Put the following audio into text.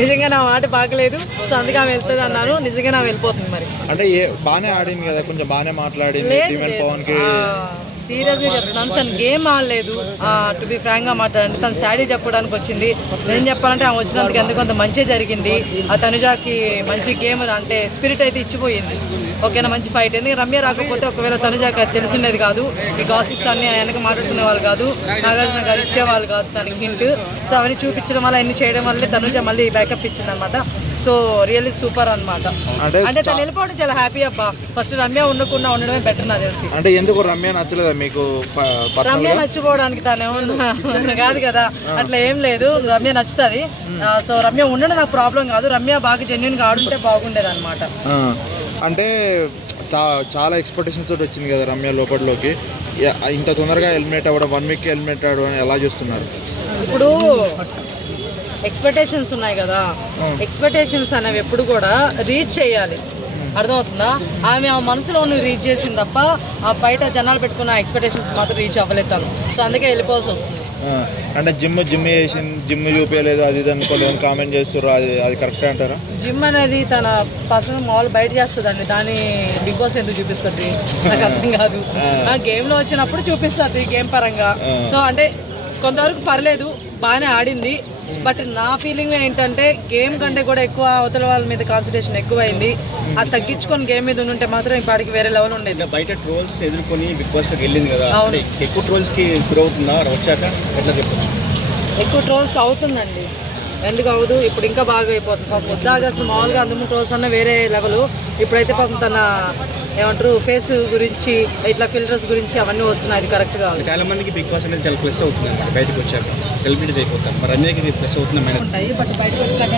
నిజంగా నా మాట బాగలేదు, సో అందుకే ఆమె వెళ్తుంది అన్నారు. నిజంగా నా వెళ్ళిపోతుంది మరి. అంటే బాగానే ఆడింది కదా, కొంచెం బాగానే మాట్లాడింది. పవన్ కి సీరియస్గా చెప్తున్నాను, తను గేమ్ ఆడలేదు. టు బి ఫ్రాంక్గా మాట్లాడండి, తను శాడీ చెప్పడానికి వచ్చింది. నేను చెప్పాలంటే ఆమె వచ్చినందుకు ఎందుకు కొంత మంచి జరిగింది. ఆ తనుజాకి మంచి గేమ్ అంటే స్పిరిట్ అయితే ఇచ్చిపోయింది. ఓకేనా, మంచి ఫైట్. ఎందుకంటే రమ్య రాకపోతే ఒకవేళ తనుజాకి అది తెలిసినది కాదు, ఈ గాసిప్స్ అన్ని వెనక మాట్లాడుకునే వాళ్ళు కాదు, నాగార్జున గారు ఇచ్చేవాళ్ళు కాదు తనకి హింట్. సో అవన్నీ చూపించడం వల్ల అన్ని చేయడం వల్లే తనుజ మళ్ళీ బ్యాకప్ ఇచ్చింది అనమాట. సో రియల్లీ సూపర్ అనమాట. అంటే తను వెళ్ళిపోవడం చాలా హ్యాపీ అబ్బా. ఫస్ట్ రమ్య ఉండకుండా ఉండడమే బెటర్ నాకు తెలిసి. అంటే ఎందుకు రమ్య నచ్చలేదా మీకు? రమ్య నచ్చిపోవడానికి తను ఏమన్నా కాదు కదా, అట్లా ఏం లేదు. రమ్య నచ్చుతుంది. సో రమ్య ఉండడం నాకు ప్రాబ్లం కాదు. రమ్య బాగా జెన్యున్ గా ఆడుంటే బాగుండేది అనమాట. అంటే చాలా ఎక్స్పెక్టేషన్స్ తోటి వచ్చింది కదా రమ్య లోపలిలోకి. ఇంత తొందరగా ఎలిమినేట్ అవ్వడం, 1 వీక్ ఎలిమినేట్ అవ్వడం ఎలా చూస్తున్నారు? ఇప్పుడు ఎక్స్పెక్టేషన్స్ ఉన్నాయి కదా, ఎక్స్పెక్టేషన్స్ అనేవి ఎప్పుడు కూడా రీచ్ చేయాలి. అర్థమవుతుందా? ఆమె ఆ మనసులో రీచ్ చేసింది తప్ప ఆ బయట జనాలు పెట్టుకున్న ఎక్స్పెక్టేషన్స్ మాత్రం రీచ్ అవ్వలేదు. సో అందుకే వెళ్ళిపోవాల్సి వస్తుంది. అంటే జిమ్ చేసింది, జిమ్ చూపించలేదు, అది ఇది అనుకోలేదు, కామెంట్ చేస్తారు. అది కరెక్టే అంటారా? జిమ్ అనేది తన పర్సనల్ మాల్ బయట చేస్తుందండి, దాన్ని బిగ్ బాస్ ఎందుకు చూపిస్తుంది నాకు అర్థం కాదు. గేమ్ లో వచ్చినప్పుడు చూపిస్తుంది గేమ్ పరంగా. సో అంటే కొంతవరకు పర్లేదు, బాగానే ఆడింది. బట్ నా ఫీలింగ్ ఏంటంటే గేమ్ కంటే కూడా ఎక్కువ అవతల వాళ్ళ మీద కాన్సన్ట్రేషన్ ఎక్కువైంది. అది తగ్గించుకొని గేమ్ మీద ఉంటే మాత్రం ఇప్పటికి వేరే లెవెల్ ఉండేది. బయట ట్రోల్స్ ఎదుర్కొని బిగ్ బాస్ లోకి వెళ్ళింది కదా, ఎక్కువ ట్రోల్స్ కి గురవుతుందా వచ్చాక? ఎట్లా చెప్పచ్చు? ఎక్కువ ట్రోల్స్కి అవుతుందండి, ఎందుకు అవ్వదు? ఇప్పుడు ఇంకా బాగా అయిపోతుంది. పాపం ముద్దాగా అసలు మామూలుగా అందుము ట్రోల్స్ అన్న వేరే లెవెల్. ఇప్పుడైతే పాపం తన ఏమంటారు ఫేస్ గురించి ఇట్లా ఫిల్టర్స్ గురించి అవన్నీ వస్తున్నాయి. అది కరెక్ట్ కావాలి. చాలా మందికి బిగ్ బాస్ అనేది చాలా ప్లస్ అవుతుంది అన్నమాట. బయటకు వచ్చాక సెలబ్రిటీస్ అయిపోతారు. మరి రమ్యకి ప్లస్ అవుతుంది ఉంటాయి. బట్ బయటకు వచ్చాక